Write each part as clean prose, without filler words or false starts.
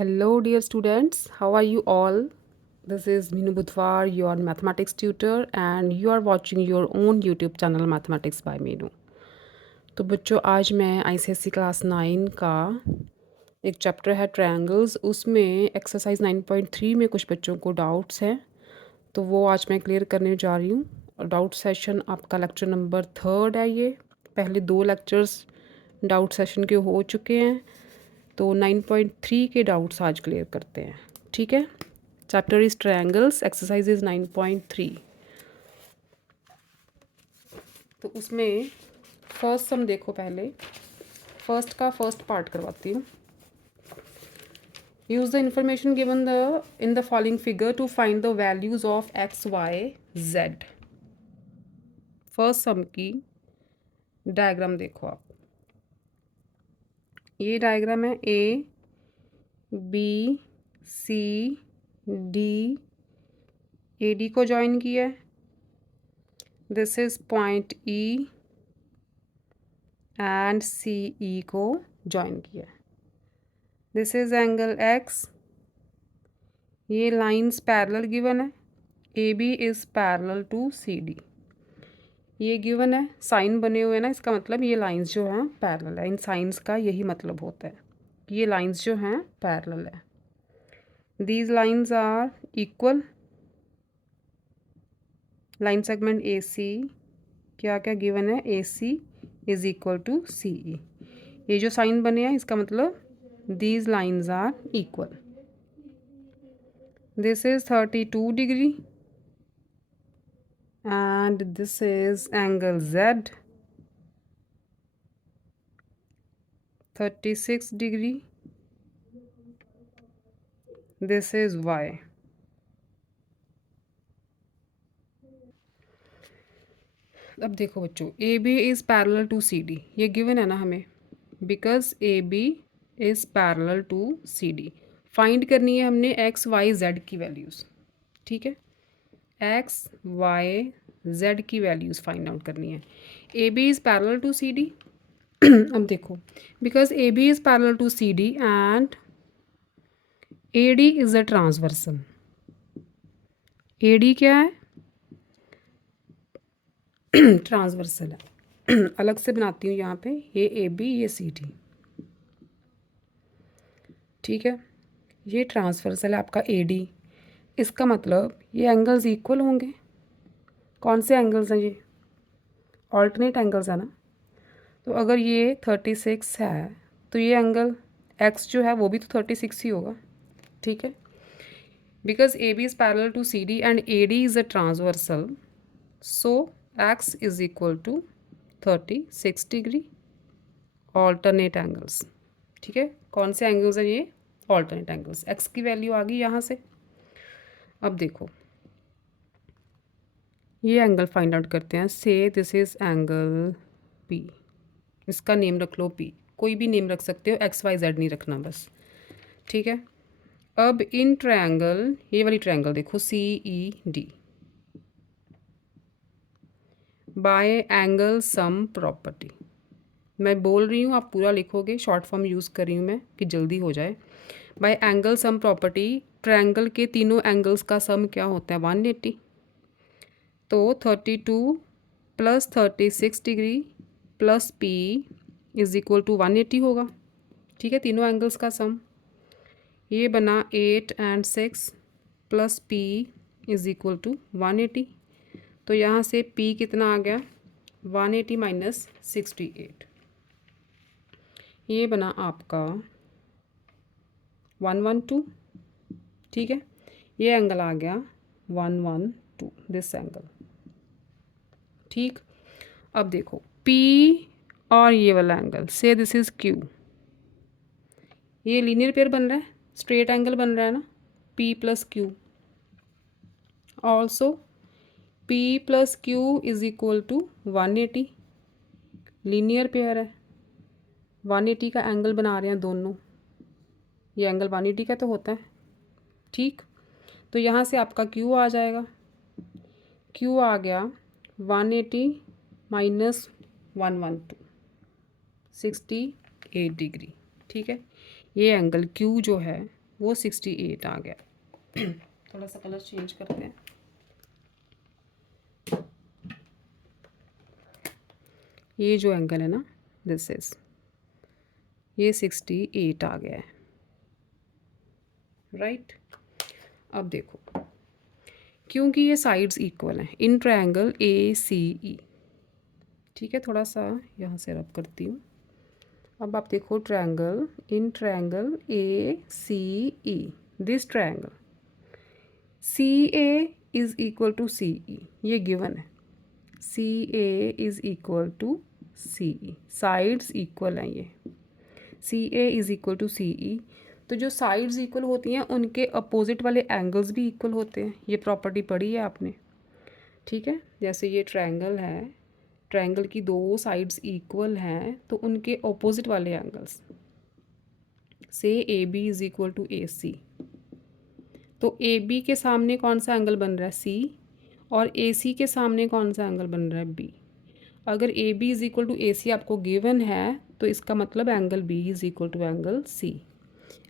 Hello, dear students. How are you all? This is Minu Budhwar, your mathematics tutor, and you are watching your own YouTube channel Mathematics by Minu. तो बच्चों आज मैं ICSE class 9 का एक chapter है triangles, उसमें exercise 9.3 में कुछ बच्चों को डाउट्स हैं, तो वो आज मैं क्लियर करने जा रही हूँ। और डाउट सेशन आपका लेक्चर नंबर 3 है। ये पहले 2 लेक्चर्स डाउट सेशन के हो चुके हैं, तो 9.3 के डाउट्स आज क्लियर करते हैं। ठीक है, chapter is triangles, exercise is 9.3। तो उसमें फर्स्ट सम देखो, पहले फर्स्ट का फर्स्ट पार्ट करवाती हूँ। Use the information given the in the following figure to find the values of X Y Z. First some की डायग्राम देखो आप। ये डायग्राम है A B C D, A D को ज्वाइन किया है। This is point E and C E को join किया है। This is angle X. ये लाइंस पैरेलल गिवन है। A B is parallel to C D, ये गिवन है। साइन बने हुए हैं ना, इसका मतलब ये लाइंस जो हैं पैरेलल है। इन साइंस का यही मतलब होता है, ये लाइंस जो हैं पैरेलल है। These lines are equal. Line segment A C क्या क्या गिवन है, A C is equal to C E. ये जो साइन बने हैं इसका मतलब these lines are equal. This is 32 degree and this is angle Z 36 degree. This is Y. अब देखो बच्चों, A B is parallel to C D, ये गिवन है ना हमें, because A B is parallel to C D. Find करनी है हमने एक्स वाई जेड की वैल्यूज़। ठीक है, एक्स वाई जेड की वैल्यूज़ फाइंड आउट करनी है। A B is parallel to C D. अब देखो, because A B is parallel to C D and A D is a transversal. A D क्या है, ट्रांसवर्सल है। अलग से बनाती हूँ यहाँ पे, ये ए बी ये सी डी। ठीक है, ये ट्रांसवर्सल है आपका ए डी। इसका मतलब ये एंगल्स इक्वल होंगे। कौन से एंगल्स हैं ये, ऑल्टरनेट एंगल्स है ना। तो अगर ये 36 है तो ये एंगल एक्स जो है वो भी तो 36 ही होगा। ठीक है, because A B is parallel to C D and A D is a transversal, so X is equal to 36 degree alternate angles. ठीक है, कौन से एंगल्स हैं ये, ऑल्टरनेट एंगल्स। एक्स की वैल्यू आ गई यहाँ से। अब देखो, ये एंगल फाइंड आउट करते हैं। से दिस इज एंगल पी, इसका नेम रख लो पी, कोई भी नेम रख सकते हो, एक्स वाई जेड नहीं रखना बस। ठीक है, अब इन ट्रायंगल, ये वाली ट्रायंगल देखो C E D, by angle sum property. मैं बोल रही हूँ, आप पूरा लिखोगे, शॉर्ट फॉर्म यूज़ कर रही हूँ मैं कि जल्दी हो जाए। Bye angle sum property, triangle के तीनों एंगल्स का सम क्या होता है, 180। तो 32 plus 36 degree plus P is equal to 180 होगा। ठीक है, तीनों एंगल्स का सम ये बना 8 and 6 plus P is equal to 180। तो यहाँ से पी कितना आ गया, 180 माइनस 68, ये बना आपका 112। ठीक है, ये एंगल आ गया 112, दिस एंगल। ठीक, अब देखो P और ये वाला एंगल, से दिस इज Q, ये लीनियर पेयर बन रहा है, स्ट्रेट एंगल बन रहा है ना, P plus Q। Also P plus Q is equal to 180, linear pair है। 180 का एंगल बना रहे हैं दोनों, ये एंगल 180 का तो होता है। ठीक, तो यहाँ से आपका Q आ जाएगा, Q आ गया 180 माइनस 112, 68 डिग्री। ठीक है, ये एंगल Q जो है वो 68 आ गया। थोड़ा सा कलर चेंज करते हैं। ये जो एंगल है ना, दिस इज, ये 68 आ गया है, राइट। अब देखो, क्योंकि ये साइड्स इक्वल हैं इन ट्रायंगल ए सी ई, ठीक है, थोड़ा सा यहाँ से रब करती हूँ। अब आप देखो triangle, in triangle A C E, this triangle C A is equal to C E, ये गिवन है। C A is equal to C E, sides equal हैं ये। C A is equal to C E, तो जो sides equal होती हैं उनके opposite वाले एंगल्स भी इक्वल होते हैं। ये प्रॉपर्टी पढ़ी है आपने, ठीक है। जैसे ये ट्रायंगल है, ट्रायंगल की दो साइड्स इक्वल हैं तो उनके अपोजिट वाले एंगल्स, से A B is equal to A C, तो ए बी के सामने कौन सा एंगल बन रहा है, सी, और ए सी के सामने कौन सा एंगल बन रहा है, बी। अगर A B is equal to A C आपको गिवन है तो इसका मतलब angle B is equal to angle C.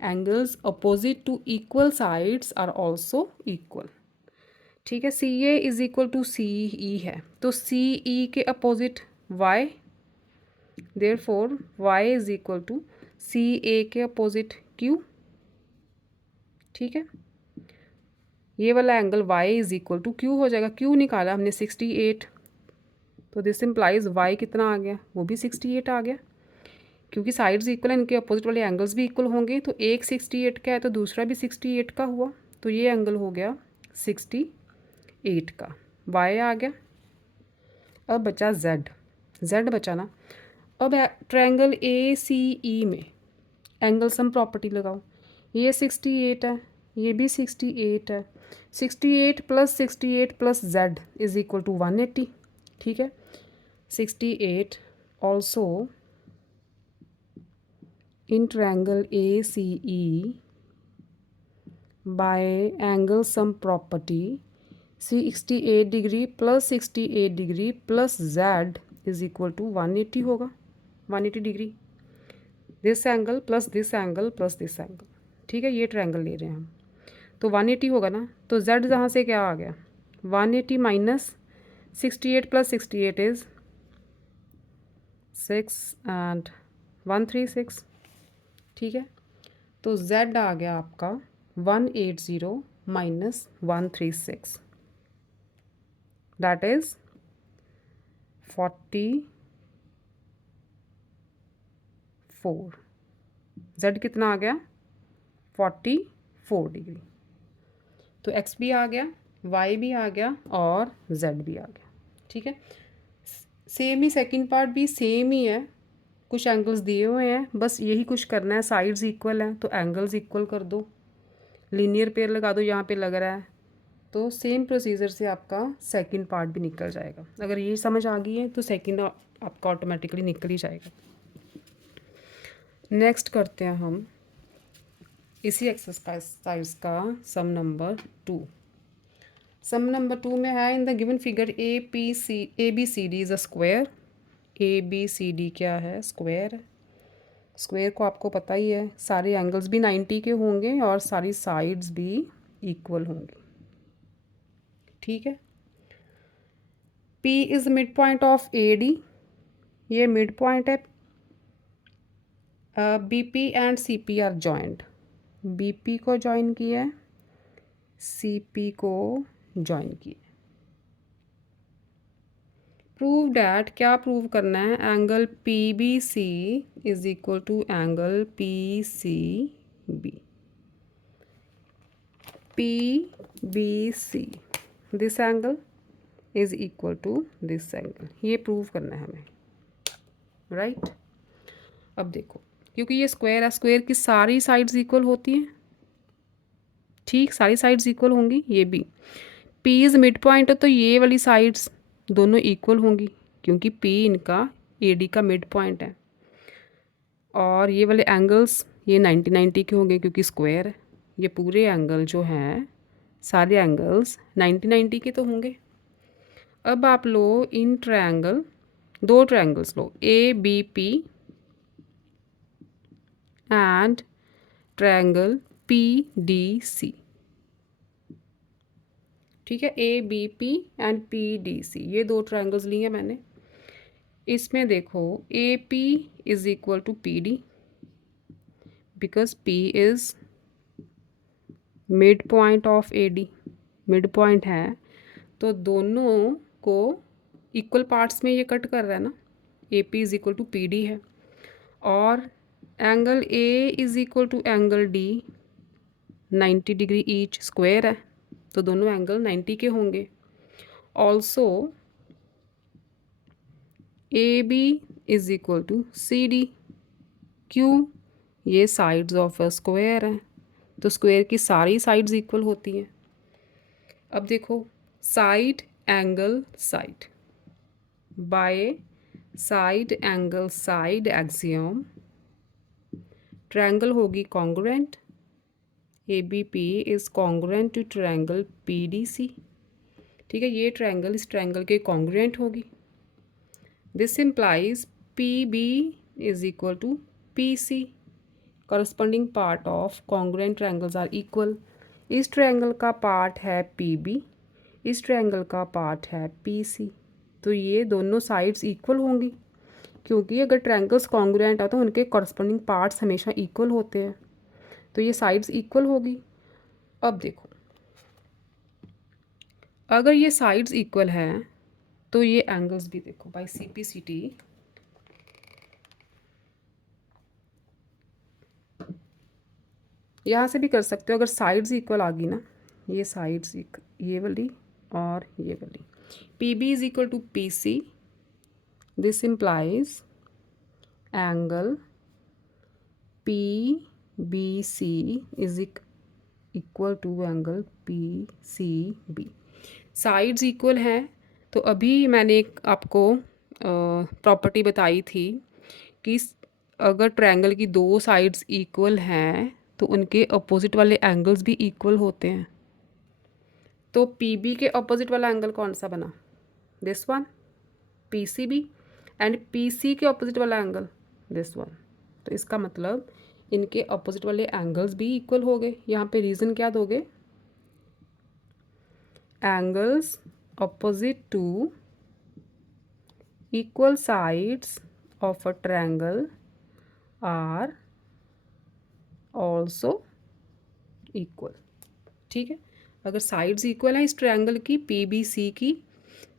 Angles opposite to equal sides are also equal, ठीक है। C A is equal to C E है, तो सी ई के अपोजिट Y, therefore Y is equal to C A के अपोजिट Q, ठीक है। ये वाला angle y is equal to Q हो जाएगा। क्यू निकाला हमने 68, तो दिस इम्प्लाइज y कितना आ गया, वो भी 68 आ गया। क्योंकि साइड्स इक्वल हैं, इनके अपोजिट वाले एंगल्स भी इक्वल होंगे, तो एक 68 का है तो दूसरा भी 68 का हुआ, तो ये एंगल हो गया 68 का, y आ गया। अब बचा z बचा ना। अब ट्रायंगल ए सी ई में एंगल सम प्रॉपर्टी लगाओ। ये 68 है, ये भी 68 है। 68 plus 68 plus z is equal to 180, ठीक है। 68 also in triangle A C E by angle sum property 68 degree plus 68 degree plus z is equal to 180 होगा, 180 degree. This angle plus this angle plus this angle, ठीक है। ये triangle ले रहे हैं हम, तो 180 होगा ना, तो z जहाँ से क्या आ गया, 180 माइनस 68 प्लस 68 इज़ 6 एंड 136, ठीक है। तो z आ गया आपका 180 माइनस 136, दैट इज़ 44। z कितना आ गया, 44 डिग्री। तो x भी आ गया, y भी आ गया और z भी आ गया, ठीक है। सेम ही सेकंड पार्ट भी सेम ही है, कुछ एंगल्स दिए हुए हैं, बस यही कुछ करना है। साइड्स इक्वल हैं तो एंगल्स इक्वल कर दो, लीनियर पेयर लगा दो, यहाँ पे लग रहा है, तो सेम प्रोसीजर से आपका सेकंड पार्ट भी निकल जाएगा। अगर ये समझ आ गई है तो सेकंड आपका ऑटोमेटिकली निकल ही जाएगा। नेक्स्ट करते हैं हम इसी एक्सरसाइज का सम नंबर 2। सम नंबर 2 में है, in the given figure A B C D is a square. A B C D क्या है, स्क्वायर है। स्क्वायर को आपको पता ही है, सारे एंगल्स भी 90 के होंगे और सारी साइड्स भी इक्वल होंगी, ठीक है। P is mid point of A D, ये मिड पॉइंट है। B P and C P are joined, B P को ज्वाइन किया है, सी पी को ज्वाइन किया। प्रूव डैट, क्या प्रूव करना है, angle P B C is equal to angle P C B. P B C, this angle is equal to this angle, ये prove करना है हमें, राइट। अब देखो, क्योंकि ये स्क्वायर है, स्क्वायर की सारी साइड्स इक्वल होती हैं, ठीक, सारी साइड्स इक्वल होंगी। ये भी पी इज़ मिड पॉइंट है तो ये वाली साइड्स दोनों इक्वल होंगी, क्योंकि पी इनका ए डी का मिड पॉइंट है। और ये वाले एंगल्स ये 90 के होंगे क्योंकि स्क्वायर है। ये पूरे एंगल जो हैं, सारे एंगल्स 90 के तो होंगे। अब आप लो इन ट्रायंगल, दो ट्रायंगल्स लो, A B P and triangle PDC, ठीक है, ABP एंड PDC, ये दो ट्रायंगल्स लिए हैं मैंने। इसमें देखो AP is equal to PD because P is mid point of AD, mid point है तो दोनों को इक्वल पार्ट्स में ये कट कर रहा है ना। AP is equal to PD है और angle A is equal to angle D 90 degree each square है तो दोनों एंगल 90 के होंगे। Also AB is equal to CD, क्यों, ये साइड्स ऑफ अ स्क्वायर हैं तो स्क्वायर की सारी साइड्स इक्वल होती हैं। अब देखो side angle side, by side angle side axiom triangle होगी congruent, ABP is congruent to triangle PDC, ठीक है, ये ट्रायंगल इस ट्रायंगल के कॉन्ग्रुएंट होगी। This implies PB is equal to PC, corresponding part of congruent triangles are equal. इस triangle का part है PB, इस ट्रायंगल का पार्ट है PC, तो ये दोनों साइड्स इक्वल होंगी क्योंकि अगर ट्रायंगल्स कॉन्ग्रुएंट है तो उनके करस्पॉन्डिंग पार्ट्स हमेशा इक्वल होते हैं, तो ये साइड्स इक्वल होगी। अब देखो अगर ये साइड्स इक्वल हैं तो ये एंगल्स भी देखो बाय CPCT यहाँ से भी कर सकते हो। अगर साइड्स इक्वल आ गई ना, ये साइड्स ये वाली और ये वाली, PB is equal to PC, this implies angle PBC is equal to angle PCB। Sides equal हैं तो अभी मैंने एक आपको प्रॉपर्टी बताई थी कि अगर ट्रायंगल की दो साइड्स इक्वल हैं तो उनके अपोजिट वाले एंगल्स भी इक्वल होते हैं। तो PB के अपोजिट वाला एंगल कौन सा बना, this one PCB, and PC के अपोजिट वाला एंगल दिस वन। तो इसका मतलब इनके अपोजिट वाले एंगल्स भी इक्वल हो गए। यहाँ पे रीज़न क्या दोगे, angles opposite to equal sides of a triangle are also equal, ठीक है। अगर साइड्स इक्वल है इस ट्रायंगल की PBC की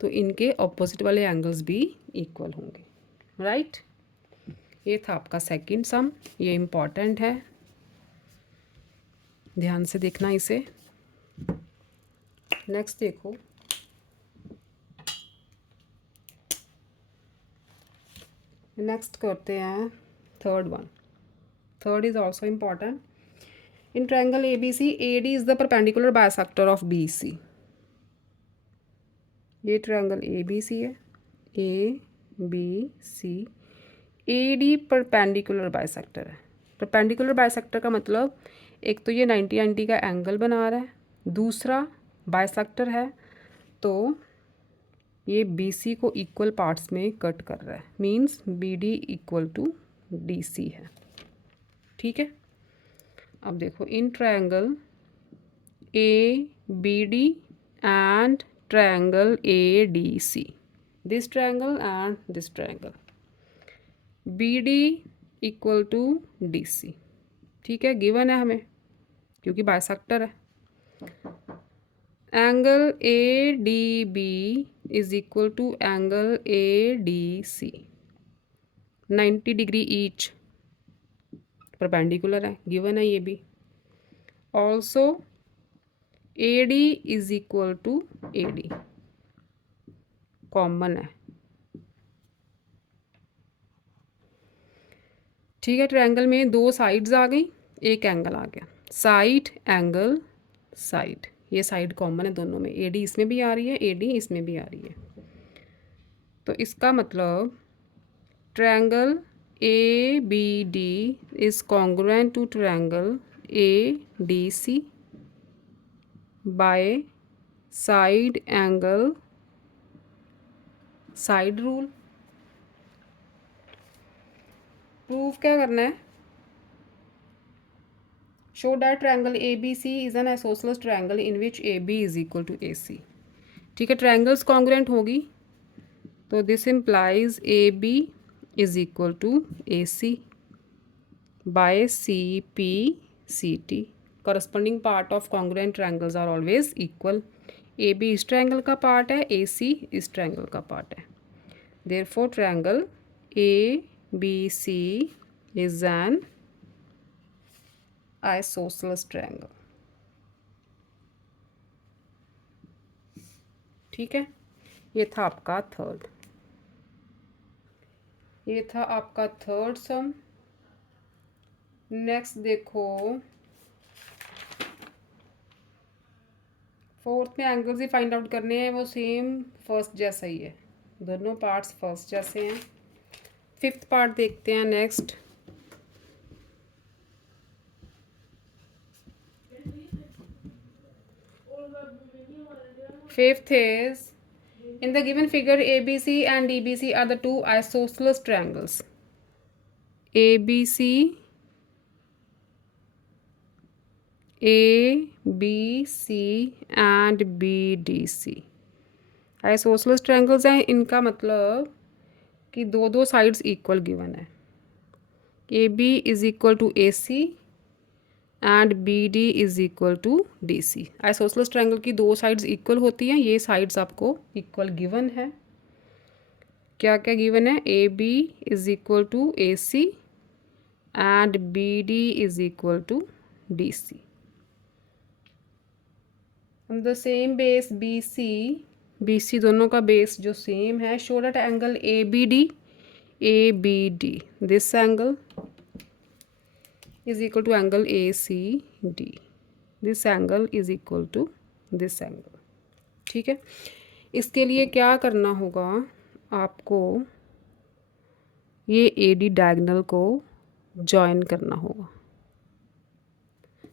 तो इनके ऑपोजिट वाले एंगल्स भी इक्वल होंगे, राइट। ये था आपका सेकंड सम, ये इम्पॉर्टेंट है, ध्यान से देखना इसे। नेक्स्ट देखो, नेक्स्ट करते हैं third one. Third is also important. In triangle ABC AD is the perpendicular bisector of BC। ये ट्रायंगल ABC है, ABC, AD परपेंडिकुलर बाइसेक्टर है। परपेंडिकुलर बाइसेक्टर का मतलब एक तो ये 90 का एंगल बना रहा है, दूसरा बाइसेक्टर है तो ये BC को इक्वल पार्ट्स में कट कर रहा है, means BD equal to DC है, ठीक है। अब देखो in triangle ABD and triangle ADC, this triangle and this triangle, BD equal to DC, ठीक है, गिवन है हमें क्योंकि बाइसेक्टर है। Angle ADB is equal to angle ADC 90 degree each, perpendicular है, गिवन है ये भी। Also AD is equal to AD, common है, ठीक है। ट्रायंगल में दो साइड्स आ गई, एक एंगल आ गया, साइड एंगल साइड, ये साइड कॉमन है दोनों में, AD इसमें भी आ रही है, AD इसमें भी आ रही है। तो इसका मतलब triangle ABD is congruent to triangle ADC by side angle side rule. Proof क्या करना है, show that triangle A B C is an isosceles triangle in which A B is equal to A C. ठीक है, triangles congruent होगी तो this implies A B is equal to A C by C P C T. Corresponding part of congruent triangles are always equal. A B इस triangle का part है, A C इस triangle का part है। Therefore triangle A B C is an isosceles triangle. ठीक है, ये था आपका थर्ड, ये था आपका थर्ड सम। नेक्स्ट देखो, फोर्थ में एंगल्स ही फाइंड आउट करने हैं, वो सेम फर्स्ट जैसा ही है, दोनों पार्ट्स फर्स्ट जैसे हैं। फिफ्थ पार्ट देखते हैं next. Fifth is, in the given figure ABC and DBC are the two isosceles triangles. ABC, ABC and BDC isosceles triangles हैं। इनका मतलब कि दो दो साइड्स इक्वल गिवन है। AB is equal to AC and BD is equal to DC। Isosceles triangle की दो sides equal होती हैं, ये साइड्स आपको इक्वल गिवन है। क्या क्या गिवन है? AB is equal to AC and BD is equal to DC। The same base BC दोनों का बेस जो सेम है। Show that angle ABD this angle is equal to angle ACD, this angle is equal to this angle। ठीक है, इसके लिए क्या करना होगा आपको, ये AD डायगोनल को जॉइन करना होगा।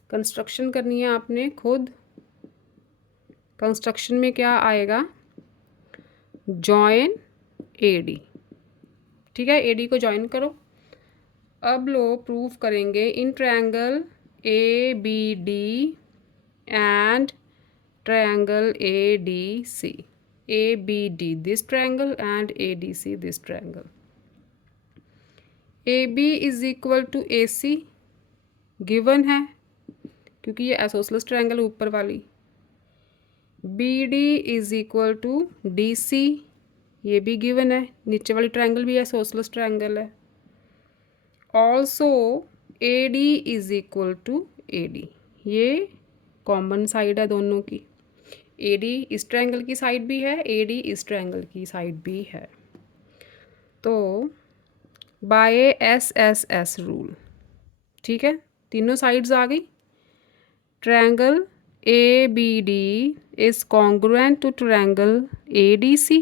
कंस्ट्रक्शन करनी है आपने खुद। कंस्ट्रक्शन में क्या आएगा? Join AD। ठीक है, AD को जॉइन करो। अब लोग प्रूफ करेंगे in triangle ABD and triangle ADC। ABD this triangle and ADC this triangle. AB is equal to AC given है क्योंकि ये आइसोसेलेस ट्रायंगल ऊपर वाली। BD is equal to DC, ये भी गिवन है, नीचे वाली ट्रायंगल भी आइसोसेलेस ट्रायंगल है। Also AD is equal to AD, ये कॉमन साइड है दोनों की। AD इस ट्रायंगल की साइड भी है, AD इस ट्रायंगल की साइड भी है। तो बाय SSS रूल, ठीक है, तीनों साइड्स आ गई। Triangle ABD is congruent to triangle ADC,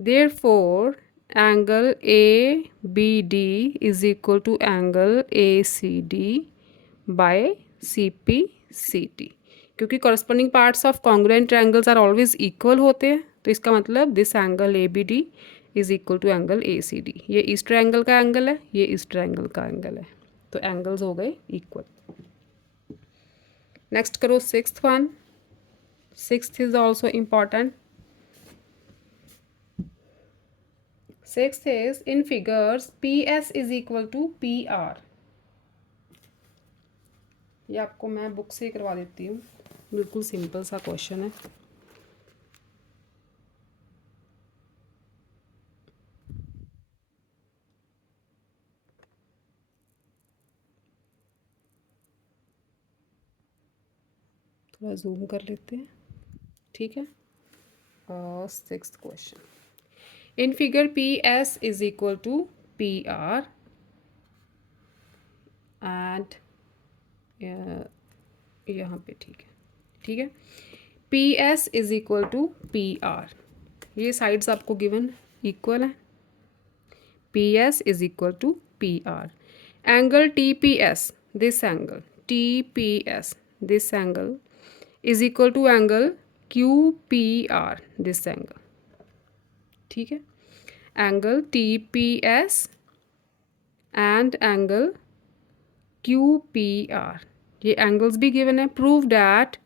therefore angle ABD is equal to angle ACD by CPCT। क्योंकि corresponding parts of congruent triangles are always equal होते हैं, तो इसका मतलब this angle ABD is equal to angle ACD। ये इस triangle का angle है, ये इस ट्रायंगल का एंगल है, तो एंगल्स हो गए इक्वल। नेक्स्ट करो sixth one. Sixth is also important. Sixth is, in figures PS is equal to PR। ये आपको मैं बुक से करवा देती हूँ, बिल्कुल सिंपल सा क्वेश्चन है। थोड़ा जूम कर लेते हैं, ठीक है। Sixth question, in figure PS is equal to PR and यहाँ पे, ठीक है, ठीक है, PS is equal to PR। ये साइड्स आपको गिवन इक्वल है। PS is equal to PR। Angle TPS, this angle TPS this angle is equal to angle QPR this angle. ठीक है, angle TPS and angle QPR ये angles भी given है। Prove that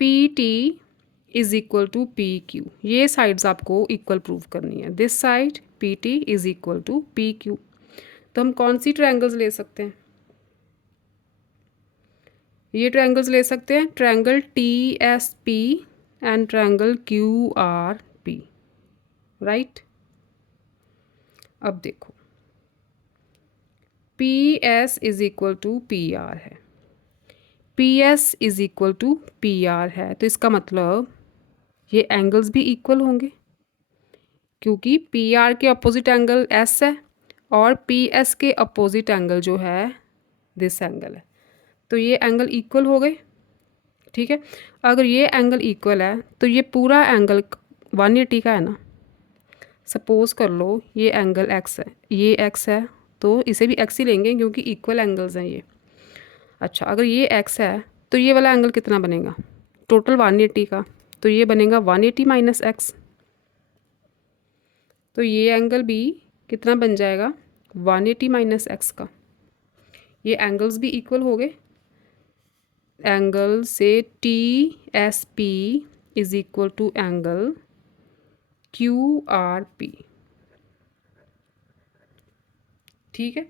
P T is equal to P Q, ये sides आपको equal prove करनी है। This side P T is equal to P Q. तो हम कौन सी ट्रायंगल्स ले सकते हैं? ये ट्रायंगल्स ले सकते हैं, triangle T S P and triangle Q R P, right. अब देखो P S is equal to P R है, P S is equal to P R है, तो इसका मतलब ये एंगल्स भी इक्वल होंगे, क्योंकि पी आर के अपोजिट एंगल एस है और पी एस के अपोजिट एंगल जो है दिस एंगल है, तो ये एंगल इक्वल हो गए। ठीक है, अगर ये एंगल इक्वल है तो ये पूरा एंगल 180 का है ना। सपोज कर लो ये एंगल एक्स है, ये एक्स है, तो इसे भी एक्स ही लेंगे क्योंकि इक्वल एंगल्स हैं ये। अच्छा, अगर ये एक्स है तो ये वाला एंगल कितना बनेगा? टोटल 180 का, तो ये बनेगा 180 माइनस एक्स, तो ये एंगल भी कितना बन जाएगा? 180 माइनस एक्स का। ये एंगल्स भी इक्वल हो गए। एंगल से T S P is equal to angle Q R P. ठीक है,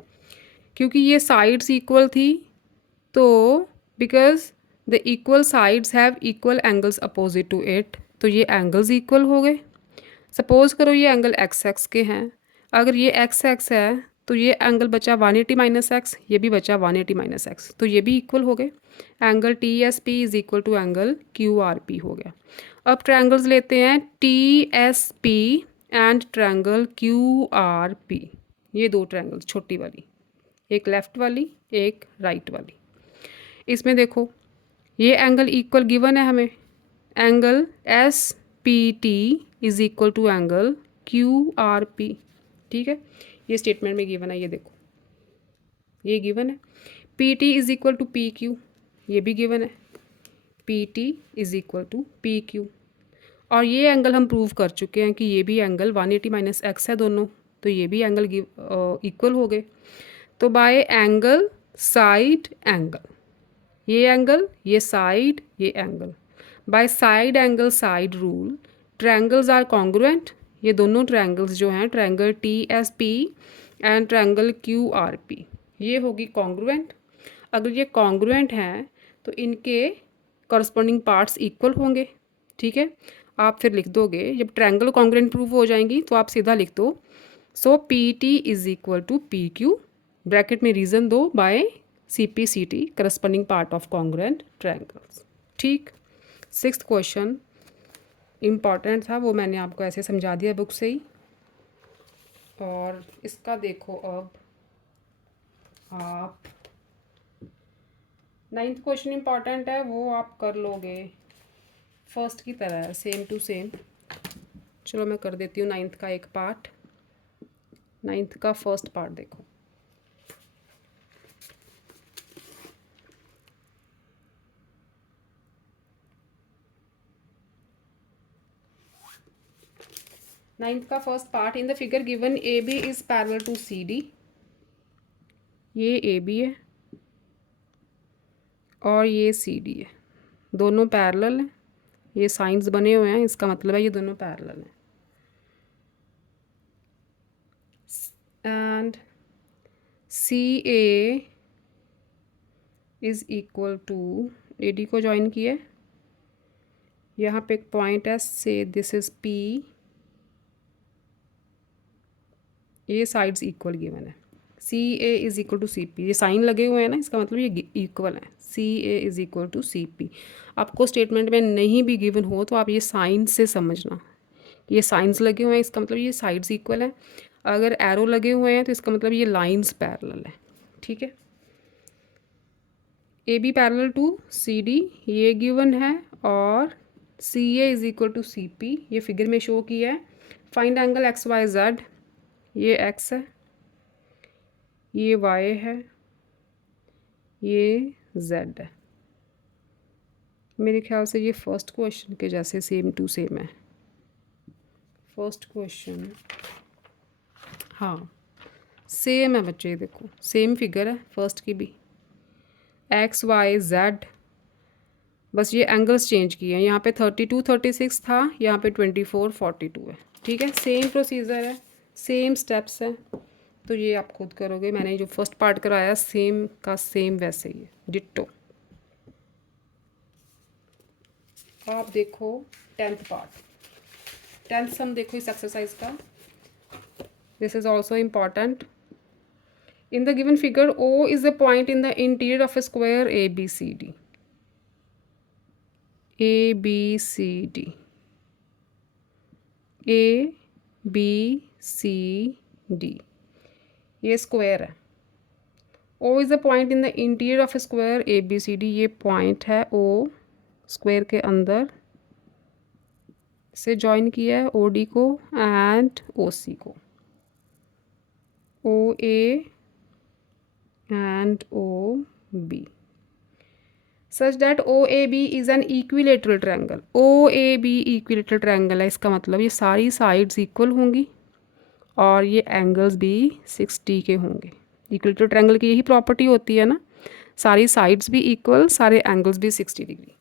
क्योंकि ये साइड्स इक्वल थी, तो because the equal sides have equal angles opposite to it, तो ये एंगल्स इक्वल हो गए। सपोज करो ये एंगल एक्स एक्स के हैं, अगर ये एक्स एक्स है तो ये एंगल बचा 180 माइनस एक्स, ये भी बचा 180 माइनस एक्स, तो ये भी इक्वल हो गए। Angle T S P is equal to angle Q R P हो गया। अब ट्रायंगल्स लेते हैं T S P and triangle Q R P. ये दो ट्रायंगल्स, छोटी वाली, एक लेफ़्ट वाली एक राइट वाली। इसमें देखो ये एंगल इक्वल गिवन है हमें, angle S P T is equal to angle Q R P. ठीक है, ये स्टेटमेंट में गिवन है, ये देखो ये गिवन है। P T is equal to P Q, ये भी गिवन है, P T is equal to P Q. और ये एंगल हम प्रूव कर चुके हैं कि ये भी एंगल 180 माइनस एक्स है दोनों, तो ये भी एंगल इक्वल हो गए। तो बाय एंगल साइड एंगल, ये एंगल ये साइड ये angle, by side angle side rule triangles are congruent. ये दोनों ट्रायंगल्स जो हैं triangle T S P and triangle Q R P, ये होगी कॉन्ग्रुएंट। अगर ये कॉन्ग्रुएंट हैं तो इनके कॉरस्पॉन्डिंग पार्ट्स इक्वल होंगे। ठीक है, आप फिर लिख दोगे, जब ट्रायंगल कॉन्ग्रुएंट प्रूव हो जाएंगी तो आप सीधा लिख दो, so P T is equal to P Q, bracket में रीज़न दो by C P C T corresponding part of congruent triangles. ठीक, 6th क्वेश्चन इम्पॉर्टेंट था, वो मैंने आपको ऐसे समझा दिया बुक से ही। और इसका देखो अब आप 9th क्वेश्चन इम्पॉर्टेंट है, वो आप कर लोगे फर्स्ट की तरह है, सेम टू सेम। चलो मैं कर देती हूँ 9th का एक पार्ट। 9th का फर्स्ट पार्ट देखो, नाइन्थ का first part. In the figure given A B is parallel to C D, ये ए बी है और ये सी डी है, दोनों पैरेलल हैं। ये साइंस बने हुए हैं, इसका मतलब है ये दोनों पैरेलल हैं। And C A is equal to, A D को ज्वाइन किए, यहाँ पे एक पॉइंट है, से दिस इज पी, ये साइड्स इक्वल गिवन है। C A is equal to C P, ये साइन लगे हुए हैं ना, इसका मतलब ये इक्वल है। C A is equal to C P. आपको स्टेटमेंट में नहीं भी गिवन हो तो आप ये साइन से समझना, ये साइंस लगे हुए हैं, इसका मतलब ये साइड्स इक्वल हैं। अगर एरो लगे हुए हैं तो इसका मतलब ये लाइंस पैरेलल है। ठीक है, A B parallel to C D ये गिवन है, और C A is equal to C P ये फिगर में शो किया है। Find angle X Y Z, ये एक्स है, ये वाई है, ये जेड है। मेरे ख्याल से ये फर्स्ट क्वेश्चन के जैसे सेम टू सेम है। फर्स्ट क्वेश्चन हाँ सेम है बच्चे, देखो सेम फिगर है फर्स्ट की भी। एक्स वाई जेड, बस ये एंगल्स चेंज किए हैं। यहाँ पे 32 36 था, यहाँ पे 24 42 है। ठीक है, सेम प्रोसीजर है, सेम स्टेप्स हैं। तो ये आप खुद करोगे, मैंने जो फर्स्ट पार्ट कराया सेम का सेम वैसे ही है, डिट्टो। आप देखो 10th पार्ट, 10th सम देखो इस एक्सरसाइज का। This is also important. In the given figure, O is a point in the interior of a square ABCD. ABCD. ABCD. ये स्क्वायर है। O is a point in the interior of a square ABCD. ये point है O, square के अंदर से join किया है OD को एंड OC को, OA and OB, such that OAB is an equilateral triangle. OAB equilateral triangle है, इसका मतलब ये सारी साइड्स इक्वल होंगी और ये एंगल्स भी 60 के होंगे। इक्विलेटरल ट्रायंगल की यही प्रॉपर्टी होती है ना, सारी साइड्स भी इक्वल, सारे एंगल्स भी 60 degree.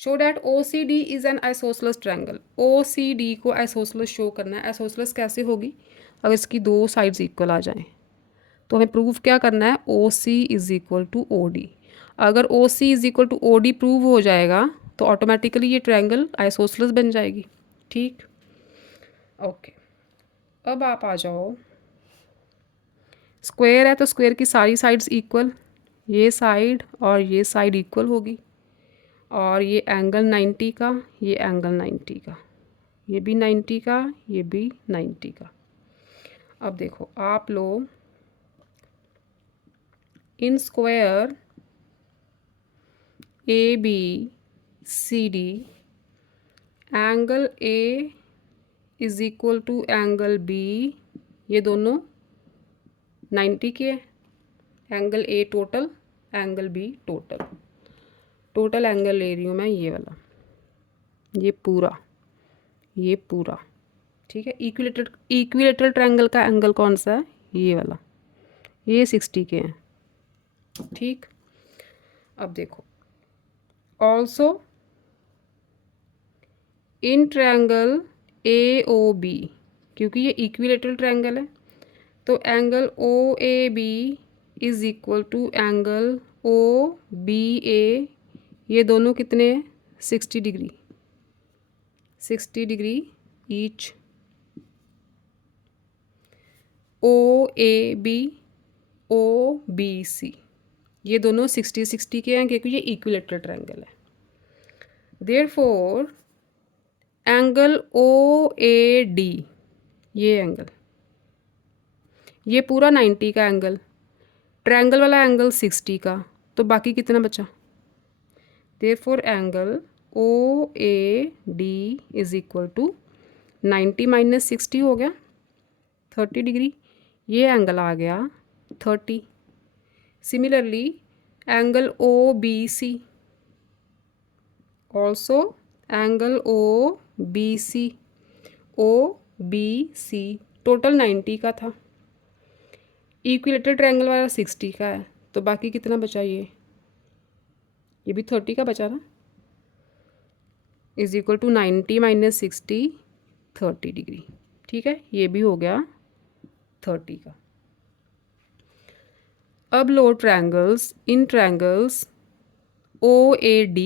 Show that OCD is an isosceles triangle. OCD को आइसोसेलेस शो करना है। आइसोसेलेस कैसे होगी? अगर इसकी दो साइड्स इक्वल आ जाएं तो हमें प्रूव क्या करना है? OC is equal to OD। अगर OC is equal to OD prove हो जाएगा तो ऑटोमेटिकली ये ट्रायंगल आइसोसेलेस बन जाएगी। ठीक, ओके। अब आप आ जाओ, स्क्वायर है तो स्क्वायर की सारी साइड्स इक्वल, ये साइड और ये साइड इक्वल होगी, और ये एंगल 90 का, ये एंगल 90 का, ये भी 90 का, ये भी 90 का। अब देखो आप लोग in square ABCD angle A is equal to angle B, ये दोनों 90 के हैं। Angle A total, angle B total. Total angle ले रही हूँ मैं ये वाला, ये पूरा, ये पूरा। ठीक है, इक्विलेटरल ट्रायंगल का एंगल कौन सा है? ये वाला, ये 60 के हैं। ठीक, अब देखो ऑल्सो इन ट्रायंगल AOB, क्योंकि ये इक्विलेटरल ट्रायंगल है तो angle OAB is equal to angle OBA, ये दोनों कितने हैं? 60 degree, 60 degree each. OAB OBC, ये दोनों 60 60 के हैं क्योंकि ये इक्विलेटरल ट्रायंगल है। देयरफॉर एंगल OAD, ये एंगल, ये पूरा 90 का एंगल, ट्रायंगल वाला एंगल 60 का, तो बाकी कितना बचा? Therefore angle OAD is equal to 90 minus 60 हो गया 30 डिग्री, ये एंगल आ गया 30। Similarly angle OBC, also angle OBC, OBC total 90 का था, इक्विलेटरल ट्रायंगल वाला 60 का है, तो बाकी कितना बचा? ये भी 30 का बचा ना, is equal to 90 minus 60 30 degree. ठीक है, ये भी हो गया 30 का। अब लो triangles, in triangles OAD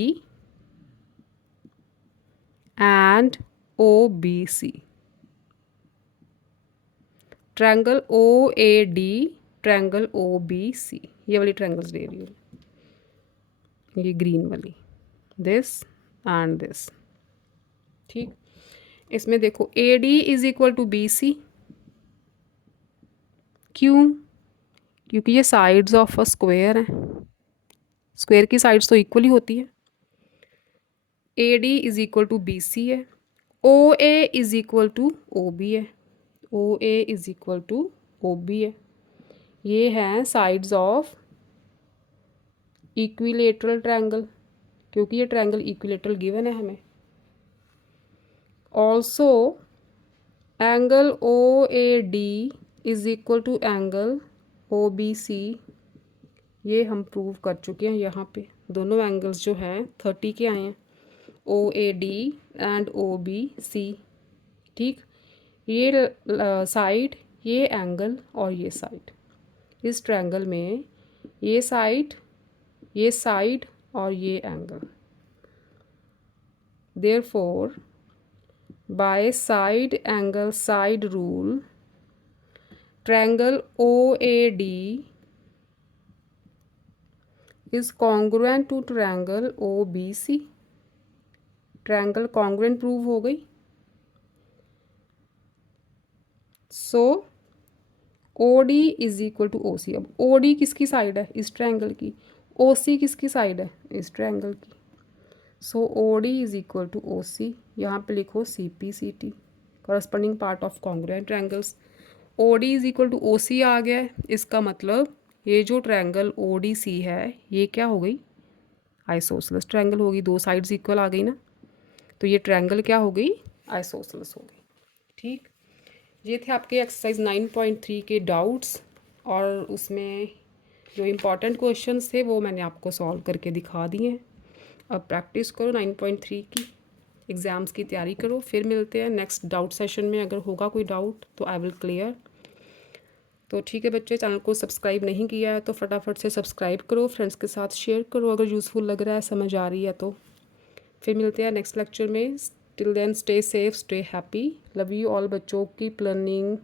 and OBC, triangle OAD, triangle OBC, ये वाली ट्रायंगल्स दे रही हूँ, ये ग्रीन वाली, दिस एंड दिस। ठीक, इसमें देखो AD is equal to BC, क्यों? क्योंकि ये साइड्स ऑफ अ स्क्वायर हैं, स्क्वायर की साइड्स तो इक्वल ही होती है। AD is equal to BC है, OA is equal to OB है, OA is equal to OB है। ये हैं साइड्स ऑफ इक्विलेटरल ट्रायंगल, क्योंकि ये ट्रायंगल इक्विलेटरल गिवन है हमें। Also angle OAD is equal to angle OBC, ये हम प्रूव कर चुके हैं। यहाँ पे दोनों एंगल्स जो हैं 30 के आए हैं, OAD एंड OBC। ठीक, ये साइड, ये एंगल और ये साइड, इस ट्रायंगल में ये साइड और ये angle. Therefore by side angle side rule, triangle OAD is congruent to triangle OBC। Triangle congruent prove हो गई। So OD is equal to OC। अब OD किसकी साइड है? इस ट्रायंगल की। OC किसकी साइड है? इस ट्रायंगल की। So OD is equal to OC। यहाँ पे लिखो CPCT, corresponding part of congruent triangles. OD is equal to OC आ गया है। इसका मतलब ये जो ट्रायंगल ODC है ये क्या हो गई? आइसोसेलेस ट्रायंगल होगी। दो साइड्स इक्वल आ गई ना, तो ये ट्रायंगल क्या हो गई? आइसोसेलेस हो गई। ठीक, ये थे आपके एक्सरसाइज 9.3 के डाउट्स, और उसमें जो इम्पॉर्टेंट क्वेश्चंस थे वो मैंने आपको सॉल्व करके दिखा दिए हैं। अब प्रैक्टिस करो 9.3 की, एग्ज़ाम्स की तैयारी करो। फिर मिलते हैं नेक्स्ट डाउट सेशन में। अगर होगा कोई डाउट तो आई विल क्लियर। तो ठीक है बच्चे, चैनल को सब्सक्राइब नहीं किया है तो फटाफट से सब्सक्राइब करो, फ्रेंड्स के साथ शेयर करो अगर यूज़फुल लग रहा है, समझ आ रही है तो। फिर मिलते हैं नेक्स्ट लेक्चर में। Till then stay safe, stay happy, love you all बच्चों, कीप लर्निंग।